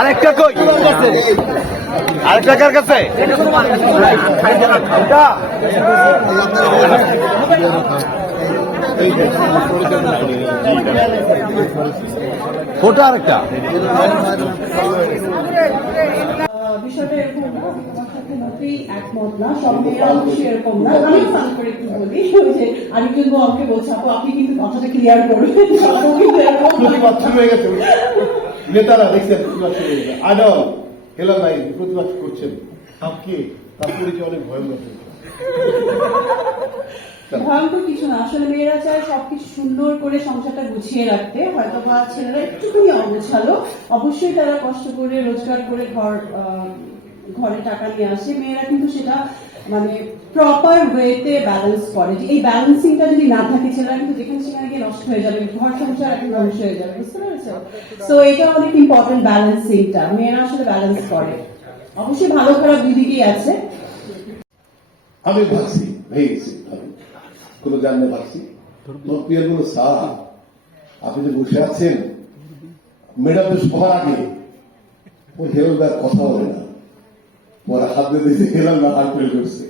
আরেকটা কই আরেকটা কার কাছে ফোটা আরেকটা বিষয়টা এরকম না, তোমার সাথে মোটেই একমত না, সব মেয়েরা অবশ্যই এরকম না। আমি ফান করে একটু বলি যে আরেকজন আমাকে বলছে আপু আপনি কিন্তু কথাটা ক্লিয়ার করবেন, প্রতিবাদ শুরু হয়ে গেছে, নেতারা দেখছেন প্রতিবাদ শুরু হয়ে গেছে। আদল হেলা নাই প্রতিবাদ করছেন, আপনি তার পরিচয় অনেক ভয়ঙ্কর। ভয়ঙ্কর কিছু না, আসলে মেয়েরা চায় সবকিছু সুন্দর করে সংসারটা গুছিয়ে রাখতে, হয়তো বা ছেলেরা একটুখানি অগোছালো, অবশ্যই তারা কষ্ট করে রোজগার করে ঘরে টাকা নিয়ে আসে, মেয়েরা কিন্তু সেটা মানে প্রপার ওয়েতে ব্যালেন্স করে। যে এই ব্যালেন্সিংটা যদি না থাকে ছেলেরা কিন্তু যেখানে সেখানে গিয়ে নষ্ট হয়ে যাবে, ঘর সংসার এখন ধ্বংস হয়ে যাবে, বুঝতে পেরেছো? তো এটা অনেক ইম্পর্টেন্ট, ব্যালেন্সিংটা মেয়েরা আসলে ব্যালেন্স করে, অবশ্যই ভালো খারাপ দুই দিকেই আছে। আমি ভাবছি হয়ে গেছি কোনো জানলে ভাবছি প্রিয় গুলো স্যার আপনি যে বসে আছেন ম্যাডাম তো সবার আগে ওই হেরলদার কথা বলে না, ওরা হাত দিয়েছে হেরলদা হাত তৈরি করছে।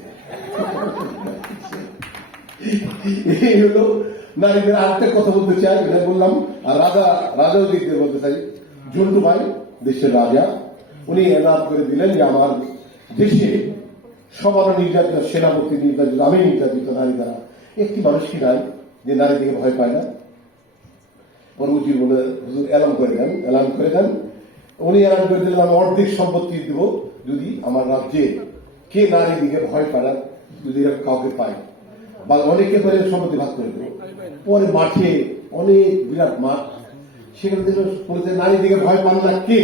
এই হলো নারীদের আরেকটা কথা বলতে চাই, এটা বললাম। আর রাজাও দিকে বলতে চাই, জন্টু ভাই দেশের রাজা, উনি এলান করে দিলেন যে আমার দেশে সবার নির্যাতিত, সেনাপতি নির্যাতিত, আমি নির্যাতিত নারী দ্বারা একটি মানুষ কি নাই যে নারী দিকে ভয় পায় না। পরবর্তী বলে হুজুর এলান করে দেন, উনি এলান করে দিলেন আমি অর্ধেক সম্পত্তি দিব যদি আমার রাজ্যে কে নারী দিকে ভয় পায় না, যদি কাউকে পায়, বা অনেকে পরে সম্পত্তি ভাগ করে দেবো। পরে মাঠে অনেক বিরাট মাঠ, সেখানে বলেছে নারী দিকে ভয় পান না কে,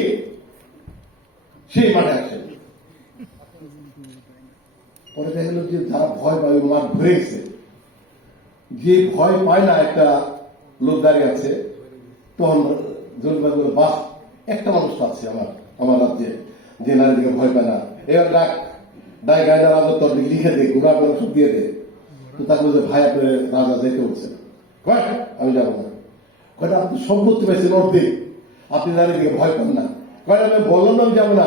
সেই মাঠে আসেন। পরে দেখা গেল যে যারা ভয় পায় মাঠ ভরে গেছে, যে ভয় পায় না একটা লোক দাঁড়িয়ে আছে, তখন জনতা বলে বাহ একটা মানুষ আছে আমার রাজ্যে যে নারী দিকে ভয় পায় না, এবার ডাই গায়না রাজত্ব লিখে দে, গোড়া করে সব দিয়ে দে। তো তাকে বলছে ভাই আপনার রাজা যেতে উঠছেন, আমি যাবো না। কয়টা আপনি সম্পত্তি পাইছেন অর্ধেক, আপনি নারী দিকে ভয় পান না। কয়টা আমি বললাম না আমি যাবো না,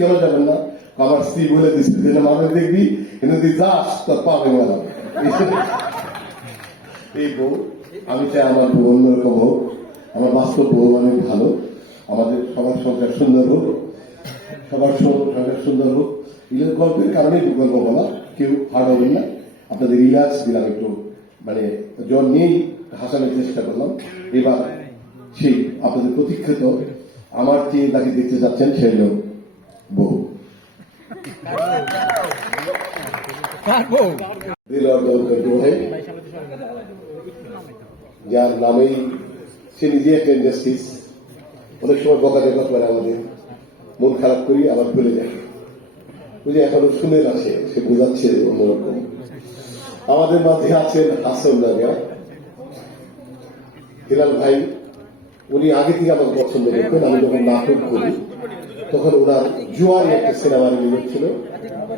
কেন যাবেন না? আমার স্ত্রী বলে দিচ্ছে যে মানুষ দেখবি কিন্তু তুই যাস তোর পাবে বলা। এই বউ আমি চাই আমার বউ অন্যরকম হোক, আমার বাস্তব বউ অনেক ভালো, আমাদের সবার সংসার সুন্দর হোক, সবার সংসার সুন্দর হোক। এগুলো গল্পের কারণেই গল্প বলা, কেউ হার্ড হবেন না, আপনাদের রিল্যাক্স দিলাম একটু, মানে জ্বর নিয়েই হাসানোর চেষ্টা করলাম। এবার সেই আপনাদের প্রতীক্ষিত আমার চেয়ে তাকে দেখতে যাচ্ছেন সেই লোক বউ, যার নামেই সে নিজে একটা ইন্ডাস্ট্রিজ। অনেক সময় বকাঝকা করে, আমাদের মন খারাপ করি, আবার ভুলে যায়। বুঝে এখনো শুনে আসে, সে বোঝাচ্ছে অন্যরকম। আমাদের মাঝে আছেন হাসান রাজা, হিলাল ভাই। উনি আগে থেকে আমাকে পছন্দ করতেন। আমি যখন নাটক করি তখন ওনার জুয়ারি একটা সিনেমা রিলিজ ছিল,